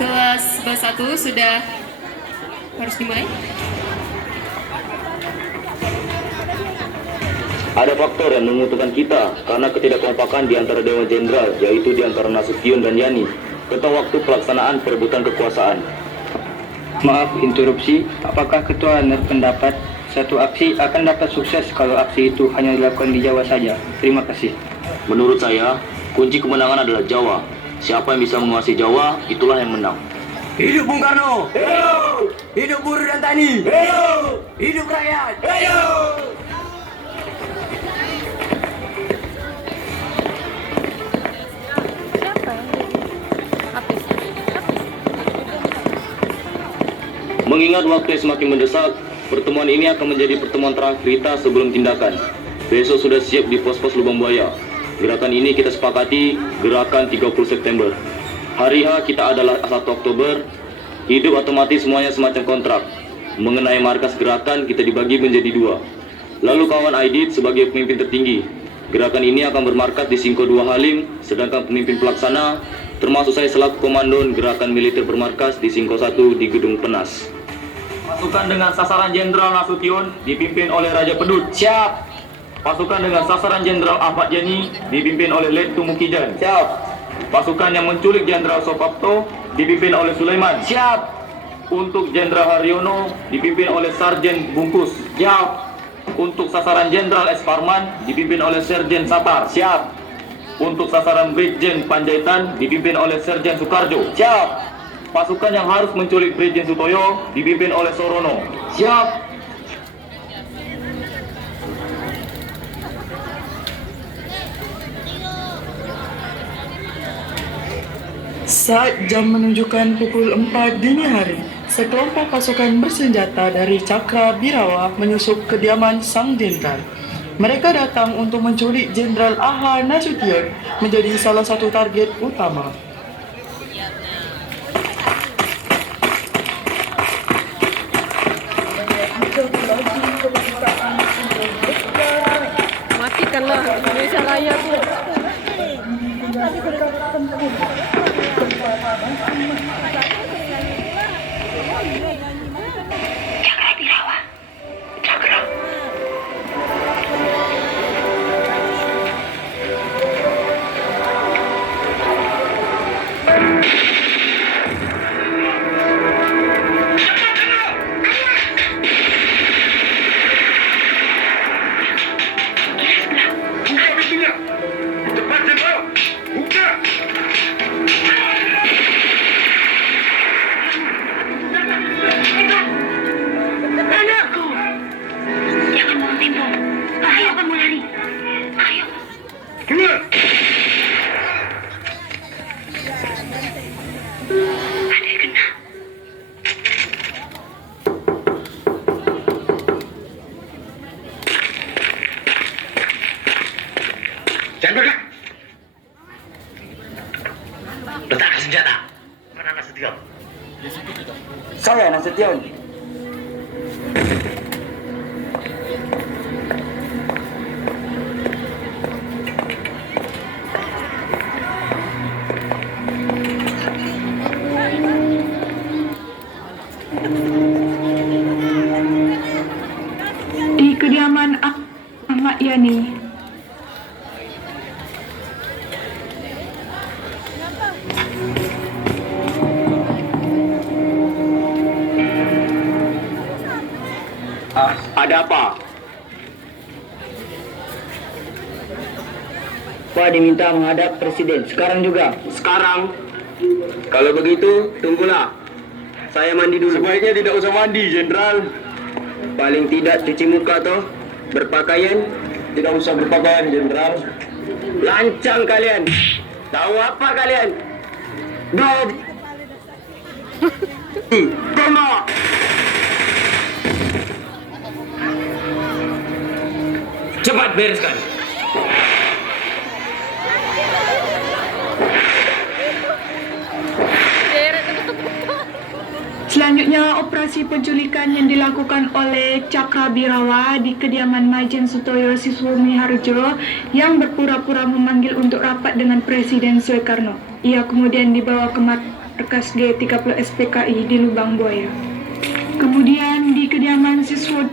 Kelas B1 sudah harus dimulai. Ada faktor yang menguntungkan kita karena ketidakkompakan di antara Dewan Jenderal, yaitu di antara Nasution dan Yani, tentang waktu pelaksanaan perebutan kekuasaan. Maaf interupsi, apakah Ketua berpendapat satu aksi akan dapat sukses kalau aksi itu hanya dilakukan di Jawa saja? Terima kasih. Menurut saya, kunci kemenangan adalah Jawa. Siapa yang bisa menguasai Jawa, itulah yang menang. Hidup Bung Karno! Hidup! Hidup buruh dan tani! Hidup! Hidup rakyat! Hidup! Mengingat waktu yang semakin mendesak, pertemuan ini akan menjadi pertemuan terakhir kita sebelum tindakan. Besok sudah siap di pos-pos Lubang Buaya. Gerakan ini kita sepakati gerakan 30 September. Hari H kita adalah 1 Oktober. Hidup otomatis semuanya semacam kontrak. Mengenai markas gerakan kita dibagi menjadi 2. Lalu kawan Aidit sebagai pemimpin tertinggi. Gerakan ini akan bermarkas di Singko 2 Halim, sedangkan pemimpin pelaksana termasuk saya selaku komandan gerakan militer bermarkas di Singko 1 di Gedung Penas. Pasukan dengan sasaran Jenderal Nasution dipimpin oleh Raja Pedut. Siap. Pasukan dengan sasaran Jenderal Ahmad Yani dipimpin oleh Letu Mukijan. Siap. Pasukan yang menculik Jenderal Sopapto dipimpin oleh Sulaiman. Siap. Untuk Jenderal Haryono dipimpin oleh Sarjen Bungkus. Siap. Untuk sasaran Jenderal S. Parman dipimpin oleh Serjen Satar. Siap. Untuk sasaran Brigjen Panjaitan dipimpin oleh Serjen Soekarjo. Siap. Pasukan yang harus menculik Brigjen Sutoyo dipimpin oleh Sorono. Siap. Saat jam menunjukkan pukul 4 dini hari, sekelompok pasukan bersenjata dari Cakra Birawa menyusup kediaman Sang Jenderal. Mereka datang untuk menculik Jenderal A.H. Nasution menjadi salah satu target utama. Matikanlah Indonesia Raya tuh. Cakra Birawa. Cakra. Buka pintunya! Cepat, Jenderal! Buka! Anakku! Jangan buang tempo. Ayo kamu lari. Ayo. Keluar! Ada yang kena. Jangan bergerak! Letakkan senjata! Mana Nasution? Saya Nasution. Di kediaman Ahmad Yani. Ada apa? Pak diminta menghadap Presiden sekarang juga. Sekarang? Kalau begitu, tunggulah. Saya mandi dulu. Sebaiknya tidak usah mandi, Jenderal. Paling tidak cuci muka toh. Berpakaian. Tidak usah berpakaian, Jenderal. Lancang kalian. Tahu apa kalian? Dob. Tembak. Cepat bereskan. Selanjutnya operasi operasi penculikan yang dilakukan oleh Cakrabirawa di kediaman Maijen Sutoyo Siswo Miharjo yang berpura-pura memanggil untuk rapat dengan Presiden Soekarno. Ia kemudian dibawa ke markas G30 SPKI di Lubang Buaya. Kemudian di kediaman siswa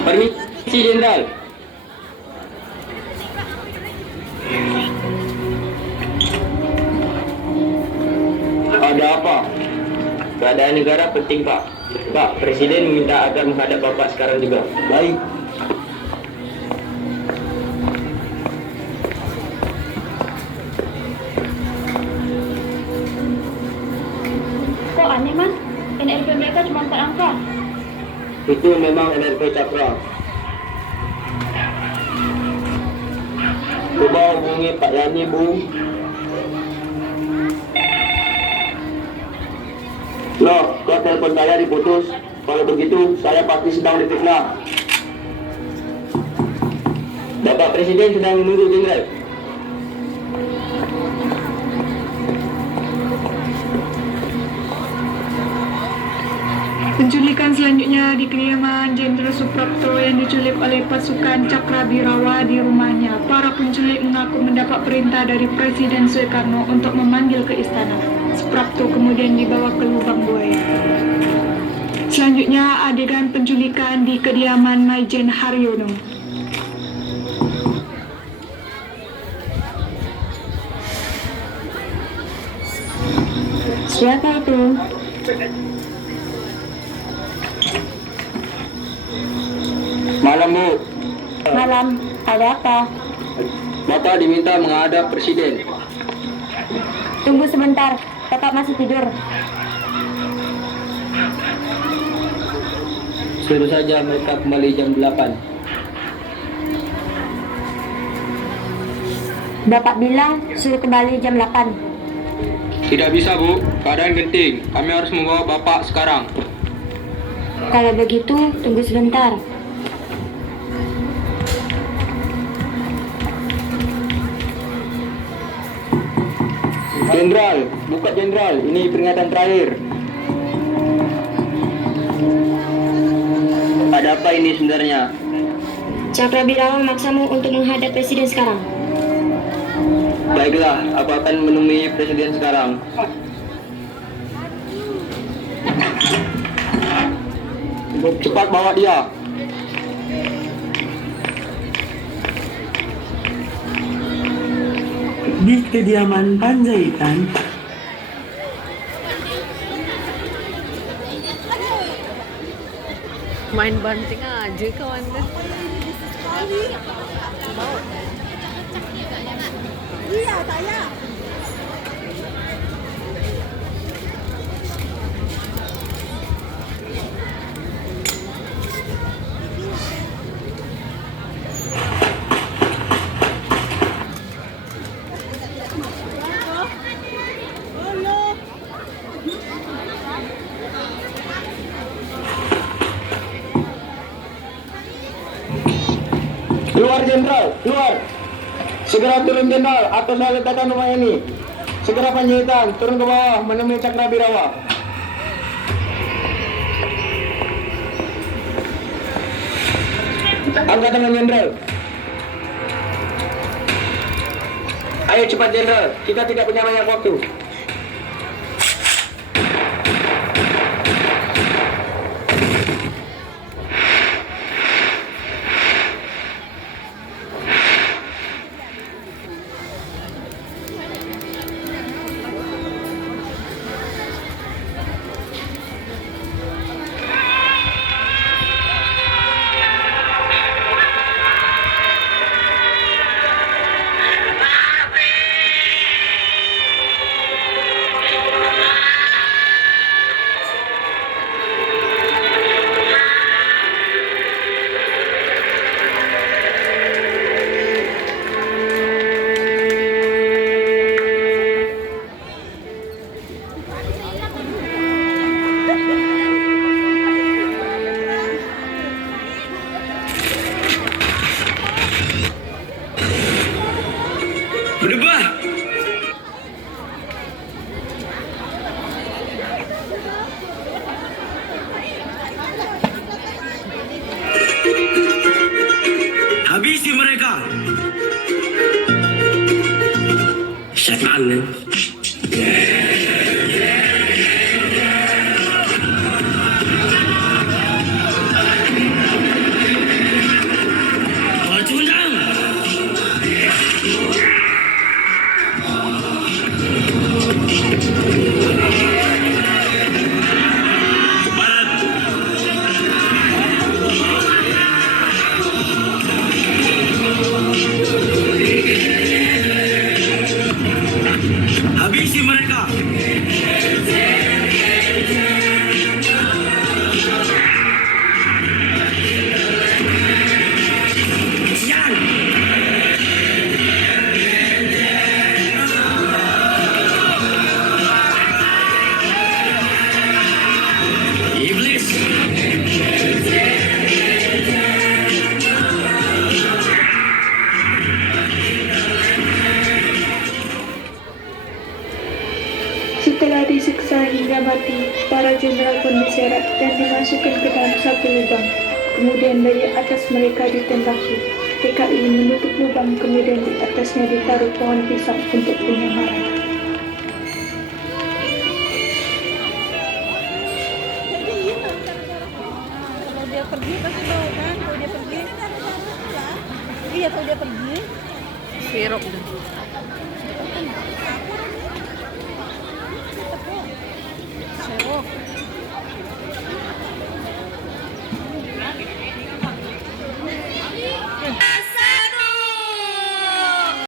Permisi Jenderal. Ada apa? Keadaan negara penting, Pak. Pak, Presiden meminta agar menghadap Bapak sekarang juga. Baik. Kok aneh, Mas? NRP mereka cuma 4 angka. Itu memang NRP Cakra. Coba hubungi Pak Yani, Bu. Loh, kok telepon saya diputus? Kalau begitu, saya pasti sedang difitnah. Bapak Presiden sedang menunggu, Jenderal. penculikan selanjutnya di kediaman Jenderal Suprapto yang diculik oleh pasukan Cakrabirawa di rumahnya. Para penculik mengaku mendapat perintah dari Presiden Soekarno untuk memanggil ke istana. Suprapto kemudian dibawa ke Lubang Buaya. Selanjutnya adegan penculikan di kediaman Maijen Haryono. Siapa itu? Malam, Bu. Malam, ada apa? Bapak diminta menghadap Presiden. Tunggu sebentar, Bapak masih tidur. Suruh saja mereka kembali jam 8. Bapak bilang suruh kembali jam 8. Tidak bisa, Bu. Keadaan genting. Kami harus membawa Bapak sekarang. Kalau begitu, tunggu sebentar. Jenderal, buka Jenderal. Ini peringatan terakhir. Ada apa ini sebenarnya? Cakrabirawa memaksamu untuk menghadap Presiden sekarang. Baiklah, aku akan menemui Presiden sekarang. Cepat bawa dia. Di kediaman Panjaitan, Main banting aja kawan deh. Keluar Jenderal, keluar. Segera turun Jenderal, atau saya letakkan rumah ini. Segera Panjaitan, turun ke bawah menemui Cakrabirawa. Angkat tangan Jenderal. Ayo cepat Jenderal, kita tidak punya banyak waktu. setan nih. Habisi mereka. Sian. Iblis. Setelah disiksa hingga mati, para jenderal pun diseret dan dimasukkan ke dalam satu lubang. Kemudian dari atas mereka ditembaki. PKI menutup lubang, kemudian di atasnya ditaruh pohon pisang untuk penyamaran. Kalau dia pergi pasti tahu kan, kalau dia pergi. Iya, kalau dia pergi. Sirup dah.